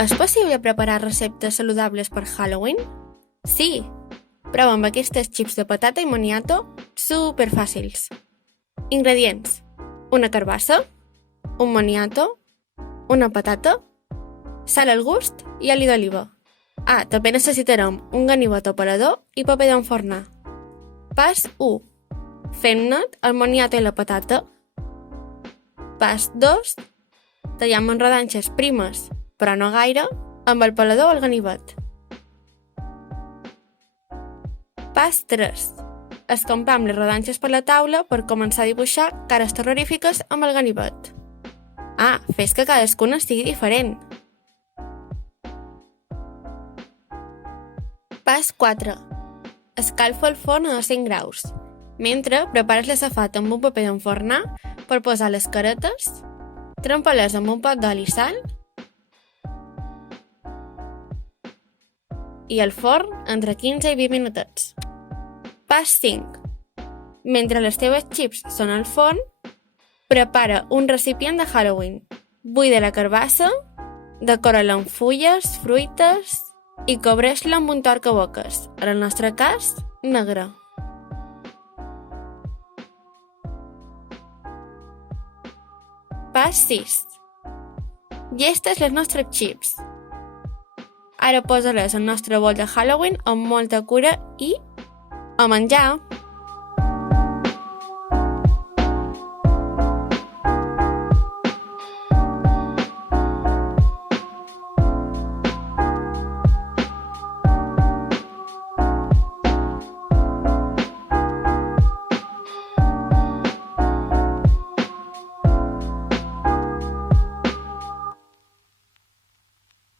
És possible preparar receptes saludables per Halloween? Sí! Prova amb aquestes xips de patata i moniato superfàcils. Ingredients: una carbassa, un moniato, una patata, sal al gust i oli d'oliva. També necessitarem un ganivet operador i paper d'enfornar. Pas 1. Fem-net el moniato i la patata. Pas 2. Tallem en rodanxes primes, però no gaire, amb el pelador o el ganivet. Pas 3. Escampam les rodanxes per la taula per començar a dibuixar cares terrorífiques amb el ganivet. Fes que cadascuna sigui diferent. Pas 4. Escalfa el forn a 200 graus. Mentre prepares la safata amb un paper d'enfornar per posar les caretes, trempa-les amb un pot d'oli i sal i al forn entre 15 i 20 minutets. Pas 5. Mentre les teves xips són al forn, prepara un recipient de Halloween. Buida la carbassa, decora-la amb fulles, fruites i cobreix-la amb un torcaboques, en el nostre cas, negre. Pas 6. Llestes les nostres xips. Ara posa-les al nostre bol de Halloween amb molta cura i a menjar!